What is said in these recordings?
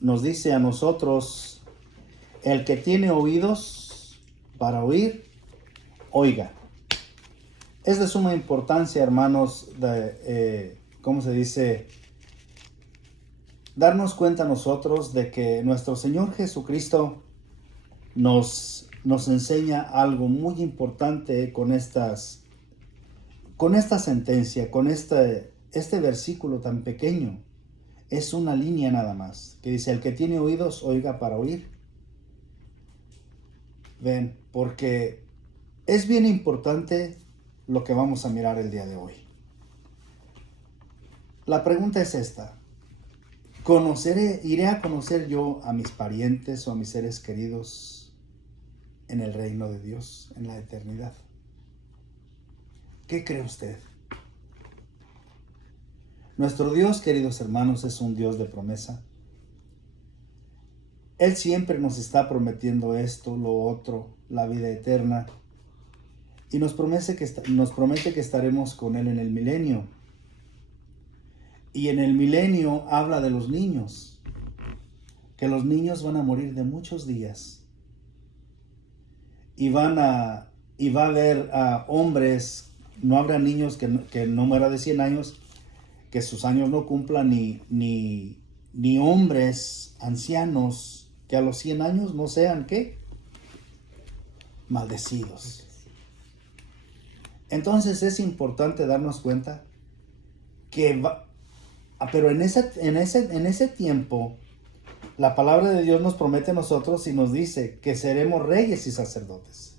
nos dice a nosotros, el que tiene oídos para oír, oiga. Es de suma importancia, hermanos, ¿cómo se dice? Darnos cuenta nosotros de que nuestro Señor Jesucristo nos enseña algo muy importante con esta sentencia, con este versículo tan pequeño. Es una línea nada más, que dice, el que tiene oídos, oiga para oír. Ven, porque es bien importante lo que vamos a mirar el día de hoy. La pregunta es esta. ¿Iré a conocer yo a mis parientes o a mis seres queridos en el reino de Dios, en la eternidad? ¿Qué cree usted? Nuestro Dios, queridos hermanos, es un Dios de promesa. Él siempre nos está prometiendo esto, lo otro, la vida eterna. Y nos promete que estaremos con Él en el milenio. Y en el milenio habla de los niños, que los niños van a morir de muchos días. Y va a haber hombres, no habrá niños que no mueran de 100 años, que sus años no cumplan, ni hombres ancianos que a los 100 años no sean, ¿qué? Maldecidos. Entonces es importante darnos cuenta que pero en ese tiempo la palabra de Dios nos promete a nosotros y nos dice que seremos reyes y sacerdotes.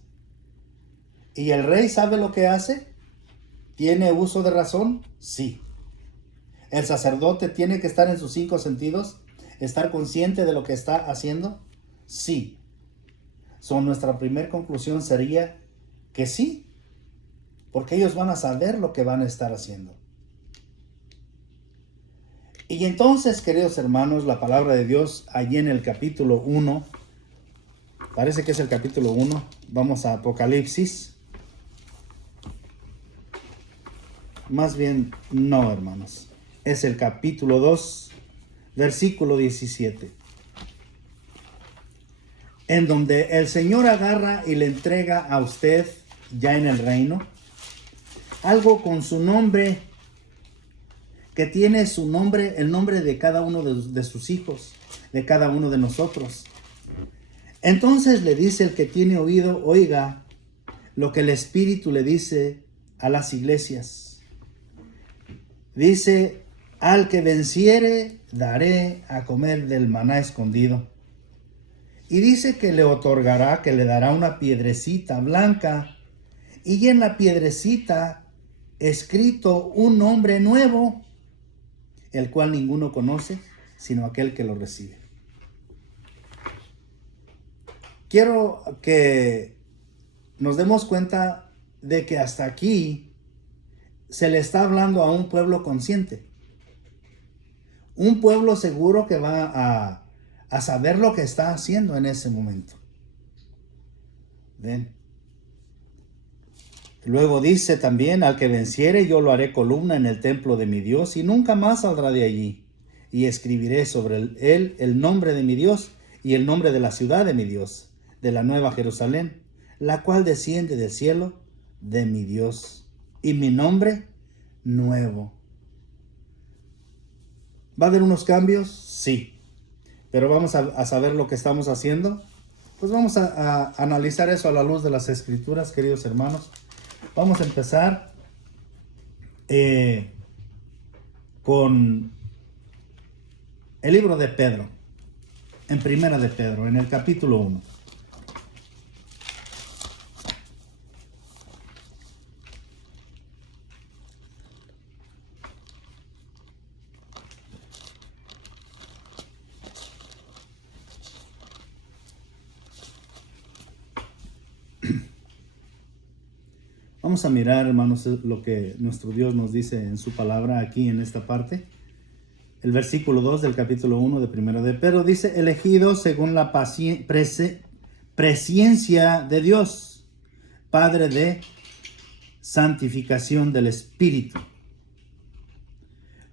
¿Y el rey sabe lo que hace? ¿Tiene uso de razón? Sí. ¿El sacerdote tiene que estar en sus 5 sentidos? ¿Estar consciente de lo que está haciendo? Sí. Nuestra primera conclusión sería que sí, porque ellos van a saber lo que van a estar haciendo. Y entonces, queridos hermanos, la palabra de Dios allí en el capítulo 1, parece que es el capítulo 1, vamos a Apocalipsis. Más bien, no, hermanos, es el capítulo 2, versículo 17. En donde el Señor agarra y le entrega a usted, ya en el reino, algo con su nombre, que tiene su nombre, el nombre de cada uno de sus hijos, de cada uno de nosotros. Entonces le dice el que tiene oído, oiga lo que el Espíritu le dice a las iglesias. Dice, al que venciere, daré a comer del maná escondido. Y dice que le otorgará, que le dará una piedrecita blanca, y en la piedrecita escrito un nombre nuevo, el cual ninguno conoce, sino aquel que lo recibe. Quiero que nos demos cuenta de que hasta aquí se le está hablando a un pueblo consciente. Un pueblo seguro que va a saber lo que está haciendo en ese momento. ¿Ven? Luego dice también, al que venciere yo lo haré columna en el templo de mi Dios y nunca más saldrá de allí. Y escribiré sobre él el nombre de mi Dios y el nombre de la ciudad de mi Dios, de la nueva Jerusalén, la cual desciende del cielo de mi Dios, y mi nombre nuevo. ¿Va a haber unos cambios? Sí. Pero vamos a saber lo que estamos haciendo. Pues vamos a analizar eso a la luz de las Escrituras, queridos hermanos. Vamos a empezar con el libro de Pedro, en Primera de Pedro, en el capítulo 1. Vamos a mirar, hermanos, lo que nuestro Dios nos dice en su palabra aquí en esta parte. El versículo 2 del capítulo 1 de Primero de Pedro dice, elegidos según la presciencia de Dios, Padre de santificación del Espíritu,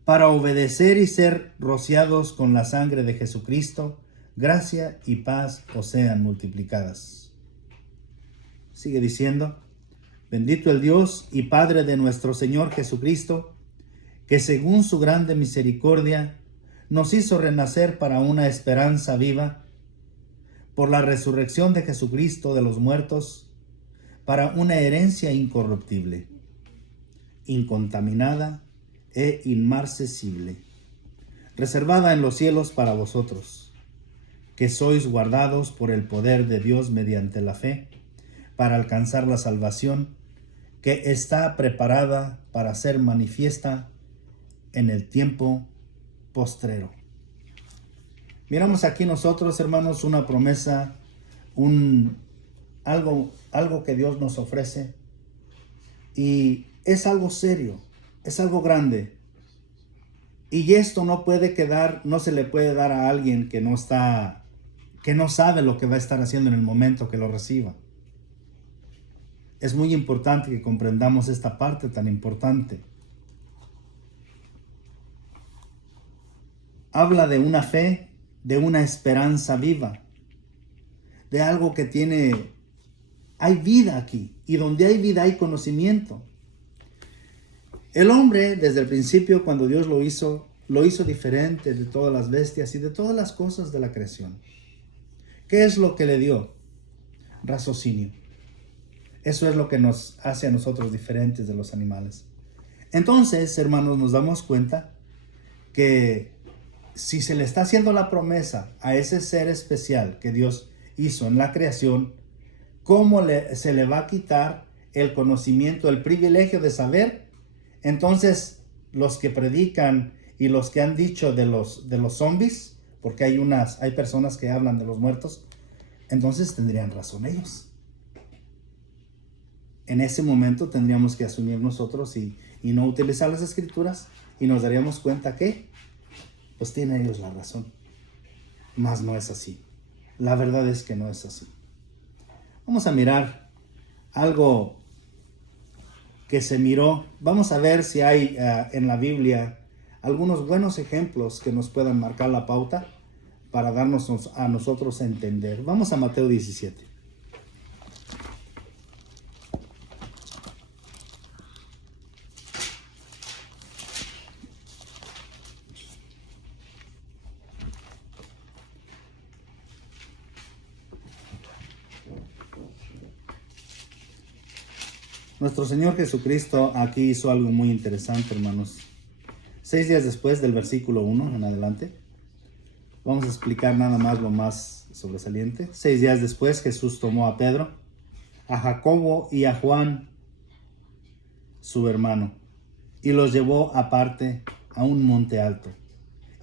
para obedecer y ser rociados con la sangre de Jesucristo, gracia y paz os sean multiplicadas. Sigue diciendo, bendito el Dios y Padre de nuestro Señor Jesucristo, que según su grande misericordia nos hizo renacer para una esperanza viva, por la resurrección de Jesucristo de los muertos, para una herencia incorruptible, incontaminada e inmarcesible, reservada en los cielos para vosotros, que sois guardados por el poder de Dios mediante la fe, para alcanzar la salvación que está preparada para ser manifiesta en el tiempo postrero. Miramos aquí nosotros, hermanos, una promesa, algo que Dios nos ofrece, y es algo serio, es algo grande. Y esto no se le puede dar a alguien que no sabe lo que va a estar haciendo en el momento que lo reciba. Es muy importante que comprendamos esta parte tan importante. Habla de una fe, de una esperanza viva, de algo que hay vida aquí, y donde hay vida hay conocimiento. El hombre, desde el principio, cuando Dios lo hizo diferente de todas las bestias y de todas las cosas de la creación. ¿Qué es lo que le dio? Raciocinio. Eso es lo que nos hace a nosotros diferentes de los animales. Entonces, hermanos, nos damos cuenta que si se le está haciendo la promesa a ese ser especial que Dios hizo en la creación, ¿cómo se le va a quitar el conocimiento, el privilegio de saber? Entonces, los que predican y los que han dicho de los zombies, porque hay personas que hablan de los muertos, entonces tendrían razón ellos. En ese momento tendríamos que asumir nosotros y no utilizar las escrituras, y nos daríamos cuenta que pues tienen ellos la razón. Mas no es así. La verdad es que no es así. Vamos a mirar algo que se miró. Vamos a ver si hay en la Biblia algunos buenos ejemplos que nos puedan marcar la pauta para darnos a nosotros a entender. Vamos a Mateo 17. Nuestro Señor Jesucristo aquí hizo algo muy interesante, hermanos. 6 días después del versículo 1 en adelante, vamos a explicar nada más lo más sobresaliente. 6 días después, Jesús tomó a Pedro, a Jacobo y a Juan, su hermano, y los llevó aparte a un monte alto,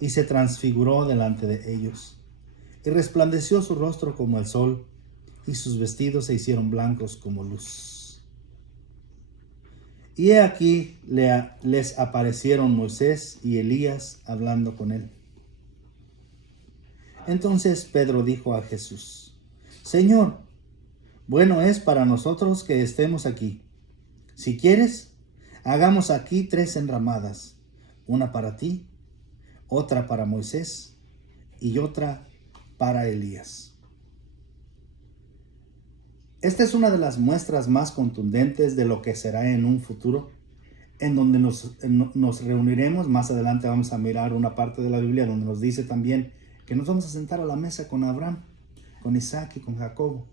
y se transfiguró delante de ellos. Y resplandeció su rostro como el sol, y sus vestidos se hicieron blancos como luz. Y he aquí les aparecieron Moisés y Elías hablando con él. Entonces Pedro dijo a Jesús: Señor, bueno es para nosotros que estemos aquí. Si quieres, hagamos aquí 3 enramadas, una para ti, otra para Moisés y otra para Elías. Esta es una de las muestras más contundentes de lo que será en un futuro, en donde nos reuniremos. Más adelante vamos a mirar una parte de la Biblia donde nos dice también que nos vamos a sentar a la mesa con Abraham, con Isaac y con Jacobo.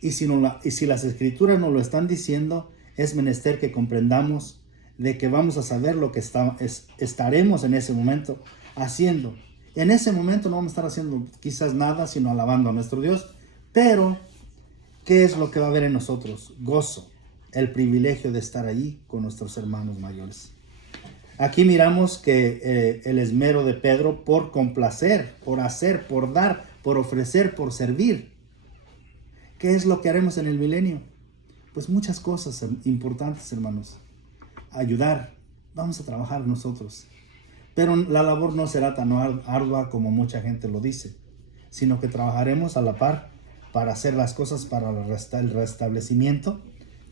Y si las escrituras nos lo están diciendo, es menester que comprendamos de que vamos a saber lo que estaremos en ese momento haciendo. En ese momento no vamos a estar haciendo quizás nada, sino alabando a nuestro Dios, pero ¿qué es lo que va a haber en nosotros? Gozo, el privilegio de estar allí con nuestros hermanos mayores. Aquí miramos que el esmero de Pedro por complacer, por hacer, por dar, por ofrecer, por servir. ¿Qué es lo que haremos en el milenio? Pues muchas cosas importantes, hermanos. Ayudar, vamos a trabajar nosotros. Pero la labor no será tan ardua como mucha gente lo dice, sino que trabajaremos a la par para hacer las cosas para el restablecimiento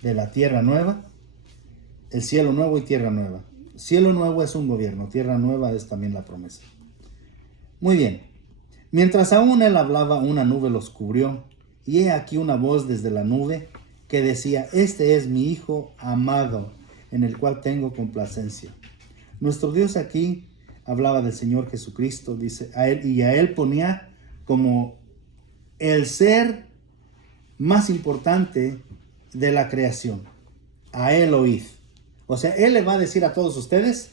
de la tierra nueva, el cielo nuevo y tierra nueva. Cielo nuevo es un gobierno, tierra nueva es también la promesa. Muy bien. Mientras aún él hablaba, una nube los cubrió, y he aquí una voz desde la nube que decía: este es mi Hijo amado, en el cual tengo complacencia. Nuestro Dios aquí hablaba del Señor Jesucristo, dice, a él ponía como el ser más importante de la creación. A él oíd. O sea, él le va a decir a todos ustedes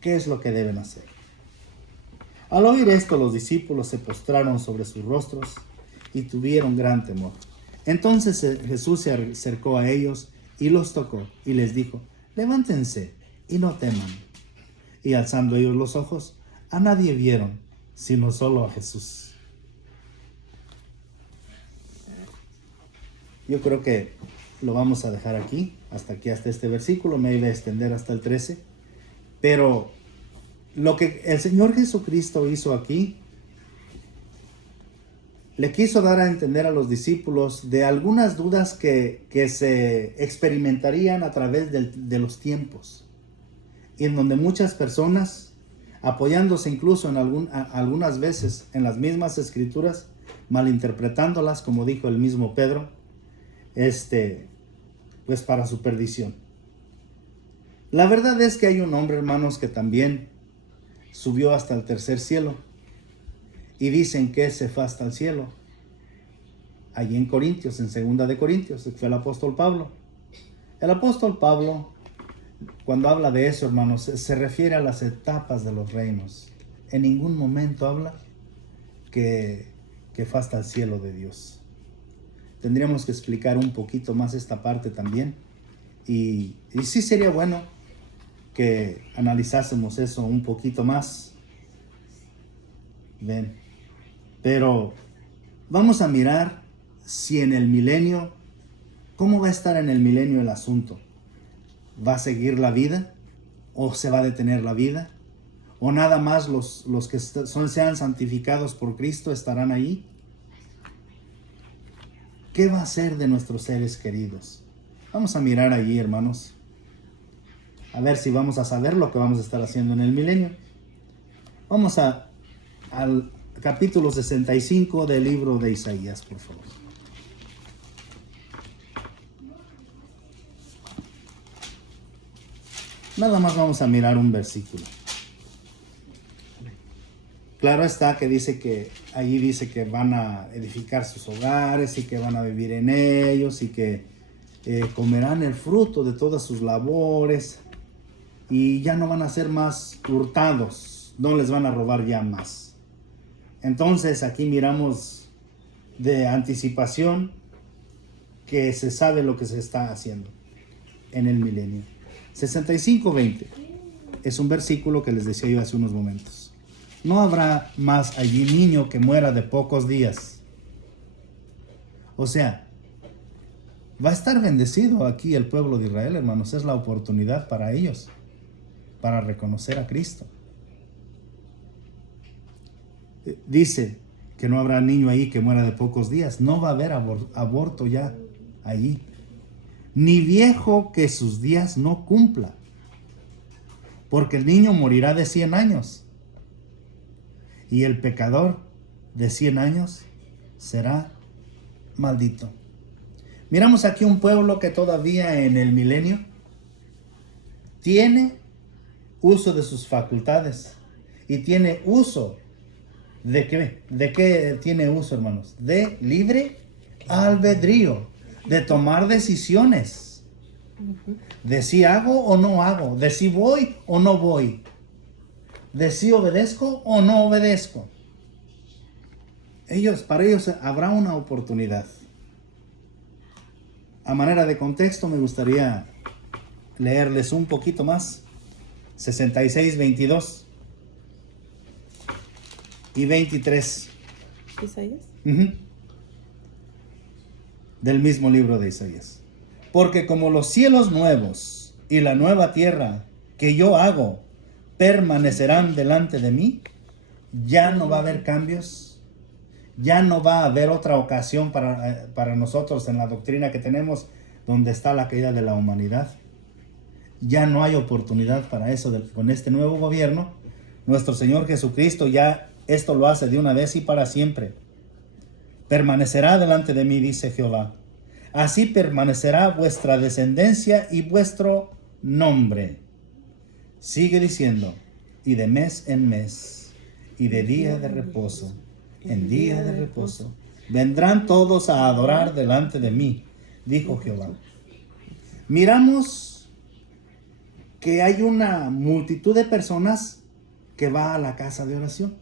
qué es lo que deben hacer. Al oír esto, los discípulos se postraron sobre sus rostros y tuvieron gran temor. Entonces Jesús se acercó a ellos y los tocó y les dijo: levántense y no teman. Y alzando ellos los ojos, a nadie vieron, sino solo a Jesús. Yo creo que lo vamos a dejar aquí, hasta este versículo. Me iba a extender hasta el 13. Pero lo que el Señor Jesucristo hizo aquí, le quiso dar a entender a los discípulos de algunas dudas que se experimentarían a través de los tiempos. Y en donde muchas personas, apoyándose incluso en algunas veces en las mismas escrituras, malinterpretándolas, como dijo el mismo Pedro, pues para su perdición. La verdad es que hay un hombre, hermanos, que también subió hasta el tercer cielo, y dicen que se fue hasta el cielo. Allí en Corintios, en 2 de Corintios, fue el apóstol Pablo. El apóstol Pablo, cuando habla de eso, hermanos, se refiere a las etapas de los reinos. En ningún momento habla que fue hasta el cielo de Dios. Tendríamos que explicar un poquito más esta parte también. Y sí sería bueno que analizásemos eso un poquito más. Ven. Pero vamos a mirar si en el milenio, ¿cómo va a estar en el milenio el asunto? ¿Va a seguir la vida? ¿O se va a detener la vida? ¿O nada más los que sean santificados por Cristo estarán ahí? ¿Qué va a ser de nuestros seres queridos? Vamos a mirar allí, hermanos. A ver si vamos a saber lo que vamos a estar haciendo en el milenio. Vamos al capítulo 65 del libro de Isaías, por favor. Nada más vamos a mirar un versículo. Claro está que allí dice que van a edificar sus hogares y que van a vivir en ellos y que comerán el fruto de todas sus labores y ya no van a ser más hurtados, no les van a robar ya más. Entonces aquí miramos de anticipación que se sabe lo que se está haciendo en el milenio. 65:20 es un versículo que les decía yo hace unos momentos. No habrá más allí niño que muera de pocos días. O sea, va a estar bendecido aquí el pueblo de Israel, hermanos. Es la oportunidad para ellos, para reconocer a Cristo. Dice que no habrá niño ahí que muera de pocos días. No va a haber aborto ya allí. Ni viejo que sus días no cumpla. Porque el niño morirá de 100 años. Y el pecador de 100 años será maldito. Miramos aquí un pueblo que todavía en el milenio tiene uso de sus facultades. Y tiene uso ¿de qué? ¿De qué tiene uso, hermanos? De libre albedrío, de tomar decisiones, de si hago o no hago, de si voy o no voy, de si obedezco o no obedezco. Para ellos habrá una oportunidad. A manera de contexto, me gustaría leerles un poquito más. 66:22 y 23. ¿Isaías? Del mismo libro de Isaías. Porque como los cielos nuevos y la nueva tierra que yo hago permanecerán delante de mí, ya no va a haber cambios, ya no va a haber otra ocasión para nosotros en la doctrina que tenemos donde está la caída de la humanidad. ya no hay oportunidad para eso con este nuevo gobierno. Nuestro Señor Jesucristo ya esto lo hace de una vez y para siempre. Permanecerá delante de mí, dice Jehová. Así permanecerá vuestra descendencia y vuestro nombre. Sigue diciendo, y de mes en mes, y de día de reposo en día de reposo, vendrán todos a adorar delante de mí, dijo Jehová. Miramos que hay una multitud de personas que va a la casa de oración.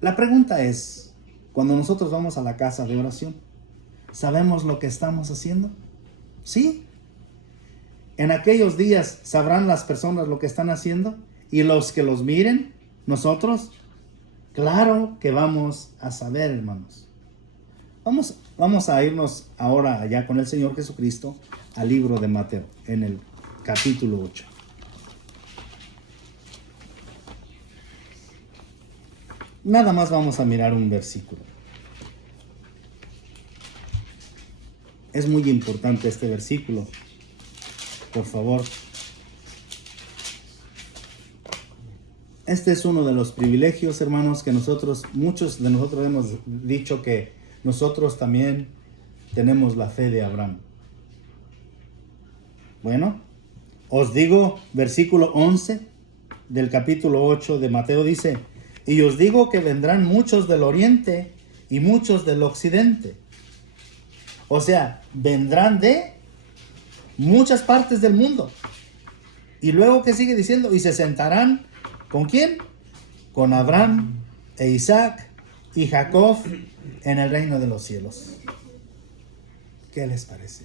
La pregunta es, cuando nosotros vamos a la casa de oración, ¿sabemos lo que estamos haciendo? ¿Sí? En aquellos días sabrán las personas lo que están haciendo y los que los miren, nosotros, claro que vamos a saber, hermanos. Vamos a irnos ahora allá con el Señor Jesucristo al libro de Mateo, en el capítulo 8. Nada más vamos a mirar un versículo. Es muy importante este versículo. Por favor. Este es uno de los privilegios, hermanos, que muchos de nosotros hemos dicho que nosotros también tenemos la fe de Abraham. Bueno, os digo, versículo 11 del capítulo 8 de Mateo dice, y os digo que vendrán muchos del oriente y muchos del occidente. O sea, vendrán de muchas partes del mundo. Y luego que sigue diciendo, y se sentarán, ¿con quién? Con Abraham e Isaac y Jacob en el reino de los cielos. ¿Qué les parece?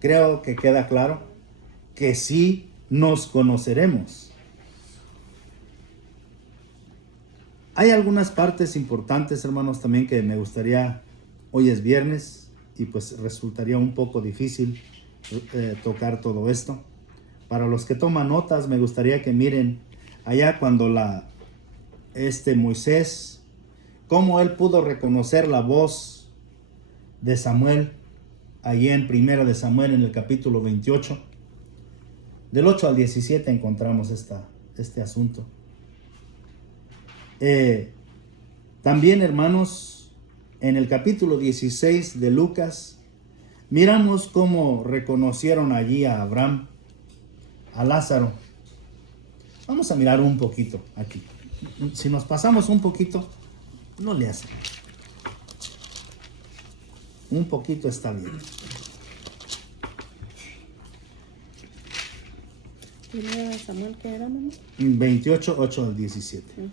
Creo que queda claro que sí nos conoceremos. Hay algunas partes importantes, hermanos, también que me gustaría, hoy es viernes y pues resultaría un poco difícil tocar todo esto. Para los que toman notas, me gustaría que miren allá cuando Moisés, cómo él pudo reconocer la voz de Samuel, allí en Primera de Samuel, en el capítulo 28. Del 8 al 17 encontramos este asunto. También, hermanos, en el capítulo 16 de Lucas, miramos cómo reconocieron allí a Abraham, a Lázaro. Vamos a mirar un poquito aquí. Si nos pasamos un poquito, no le hace. Un poquito está bien. ¿Primera de Samuel qué era, mamá? 28, 8 al 17.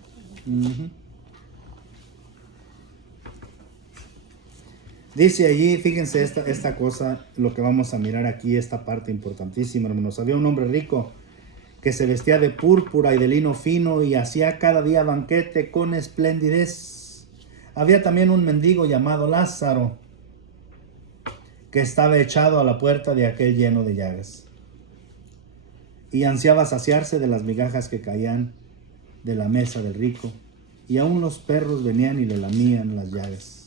Dice allí, fíjense esta cosa, lo que vamos a mirar aquí, esta parte importantísima, hermanos. Había un hombre rico que se vestía de púrpura y de lino fino y hacía cada día banquete con esplendidez. Había también un mendigo llamado Lázaro que estaba echado a la puerta de aquel lleno de llagas y ansiaba saciarse de las migajas que caían de la mesa del rico, y aún los perros venían y le lamían las llagas.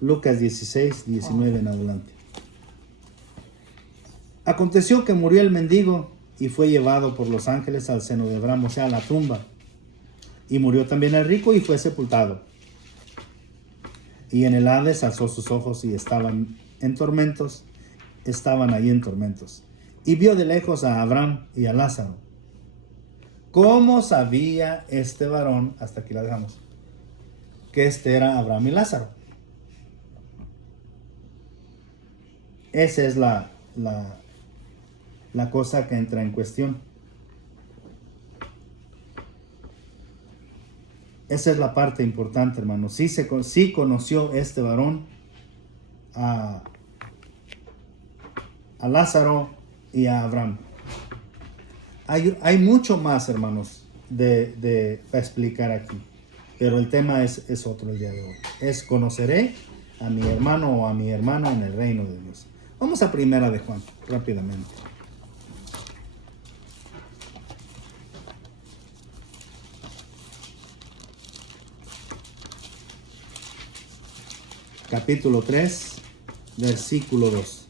Lucas 16, 19 en adelante. Aconteció que murió el mendigo y fue llevado por los ángeles al seno de Abraham, o sea, a la tumba. Y murió también el rico y fue sepultado. Y en el Hades alzó sus ojos y estaban ahí en tormentos. Y vio de lejos a Abraham y a Lázaro. ¿Cómo sabía este varón, hasta aquí la dejamos, que este era Abraham y Lázaro? Esa es la cosa que entra en cuestión. Esa es la parte importante, hermano. Sí conoció este varón a Lázaro y a Abraham. Hay mucho más, hermanos, de explicar aquí. Pero el tema es otro el día de hoy. Es conoceré a mi hermano o a mi hermana en el reino de Dios. Vamos a Primera de Juan, rápidamente. Capítulo 3, versículo 2.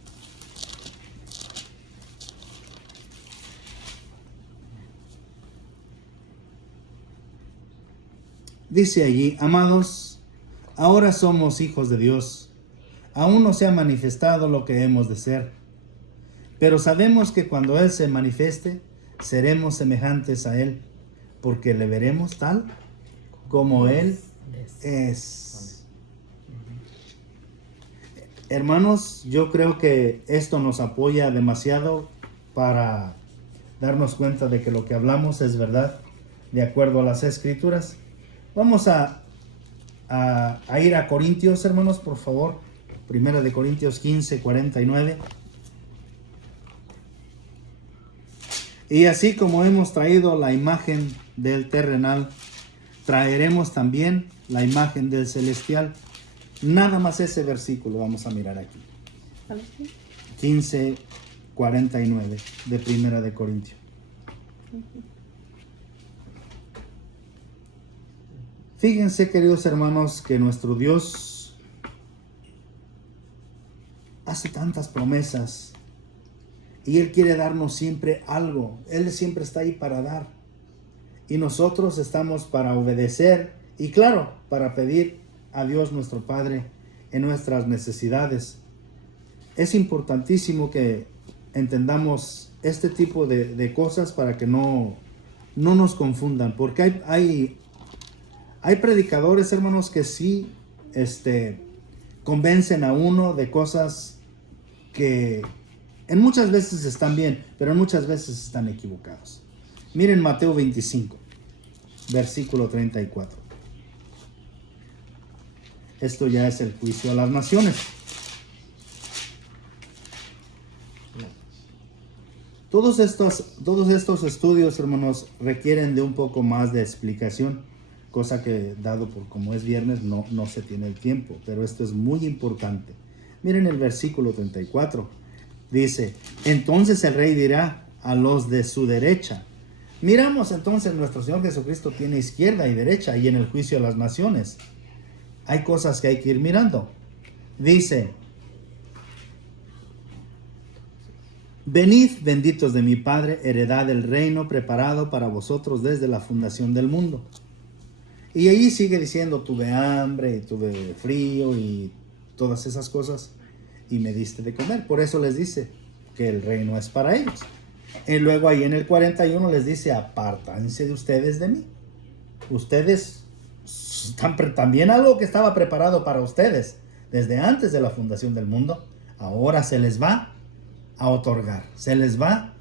Dice allí: amados, ahora somos hijos de Dios. Aún no se ha manifestado lo que hemos de ser. Pero sabemos que cuando Él se manifieste, seremos semejantes a Él, porque le veremos tal como Él es. Hermanos, yo creo que esto nos apoya demasiado para darnos cuenta de que lo que hablamos es verdad, de acuerdo a las Escrituras. Vamos a ir a Corintios, hermanos, por favor. Primera de Corintios 15, 49. Y así como hemos traído la imagen del terrenal, traeremos también la imagen del celestial. Nada más ese versículo vamos a mirar aquí. 15, 49 de Primera de Corintios. Fíjense, queridos hermanos, que nuestro Dios hace tantas promesas y Él quiere darnos siempre algo. Él siempre está ahí para dar. Y nosotros estamos para obedecer y, claro, para pedir a Dios nuestro Padre en nuestras necesidades. Es importantísimo que entendamos este tipo de cosas para que no nos confundan, porque hay predicadores, hermanos, que sí convencen a uno de cosas que en muchas veces están bien, pero en muchas veces están equivocados. Miren Mateo 25, versículo 34. Esto ya es el juicio a las naciones. Todos estos estudios, hermanos, requieren de un poco más de explicación, cosa que, dado por como es viernes, no se tiene el tiempo, pero esto es muy importante. Miren el versículo 34. Dice: entonces el rey dirá a los de su derecha. Miramos entonces, nuestro Señor Jesucristo tiene izquierda y derecha, y en el juicio a las naciones hay cosas que hay que ir mirando. Dice: venid, benditos de mi Padre, heredad del reino preparado para vosotros desde la fundación del mundo. Y ahí sigue diciendo: tuve hambre y tuve frío y todas esas cosas, y me diste de comer. Por eso les dice que el reino es para ellos. Y luego ahí en el 41 les dice: apártanse de ustedes de mí. Ustedes están también algo que estaba preparado para ustedes desde antes de la fundación del mundo. Ahora se les va a otorgar, se les va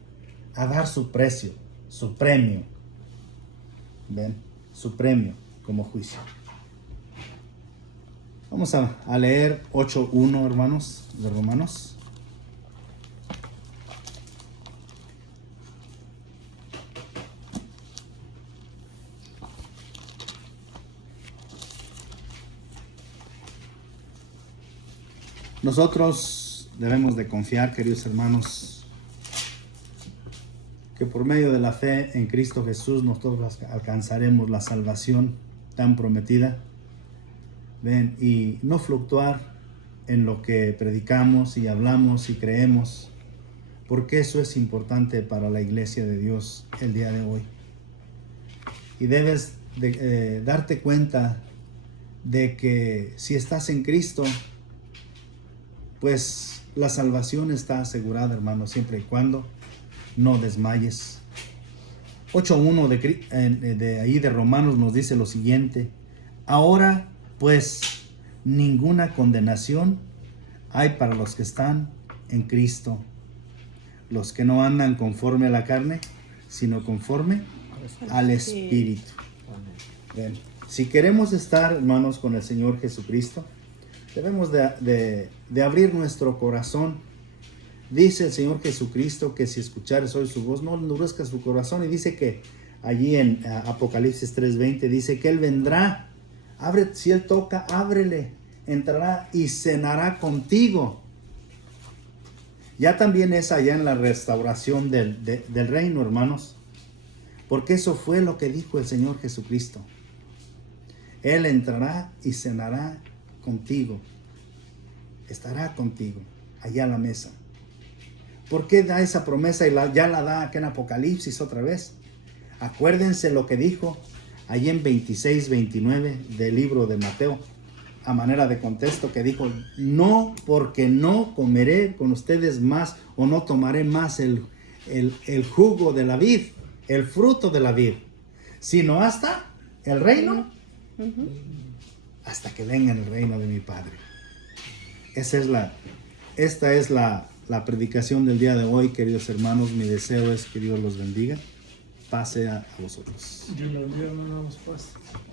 a dar su precio, su premio. ¿Ven? Su premio como juicio. Vamos a leer 8.1, hermanos, de Romanos. Nosotros debemos de confiar, queridos hermanos, que por medio de la fe en Cristo Jesús nosotros alcanzaremos la salvación tan prometida. Ven, y no fluctuar en lo que predicamos y hablamos y creemos, porque eso es importante para la iglesia de Dios el día de hoy. Y debes de darte cuenta de que si estás en Cristo, pues la salvación está asegurada, hermano, siempre y cuando no desmayes. 8.1 de ahí de Romanos nos dice lo siguiente: ahora pues ninguna condenación hay para los que están en Cristo, los que no andan conforme a la carne, sino conforme al Espíritu. Bien. Si queremos estar, hermanos, con el Señor Jesucristo, debemos de abrir nuestro corazón. Dice el Señor Jesucristo que si escuchares hoy su voz, no endurezcas su corazón. Y dice que allí en Apocalipsis 3:20 dice que Él vendrá. Si Él toca, ábrele, entrará y cenará contigo. Ya también es allá en la restauración del reino, hermanos. Porque eso fue lo que dijo el Señor Jesucristo. Él entrará y cenará contigo. Estará contigo allá a la mesa. ¿Por qué da esa promesa y ya la da acá en Apocalipsis otra vez? Acuérdense lo que dijo allí en 26, 29 del libro de Mateo, a manera de contexto, que dijo, no, porque no comeré con ustedes más o no tomaré más el jugo de la vid, el fruto de la vid, sino hasta el reino, hasta que venga el reino de mi Padre. Esta es la predicación del día de hoy, queridos hermanos. Mi deseo es que Dios los bendiga. Pase a vosotros. Yo lo envío, no nos pase.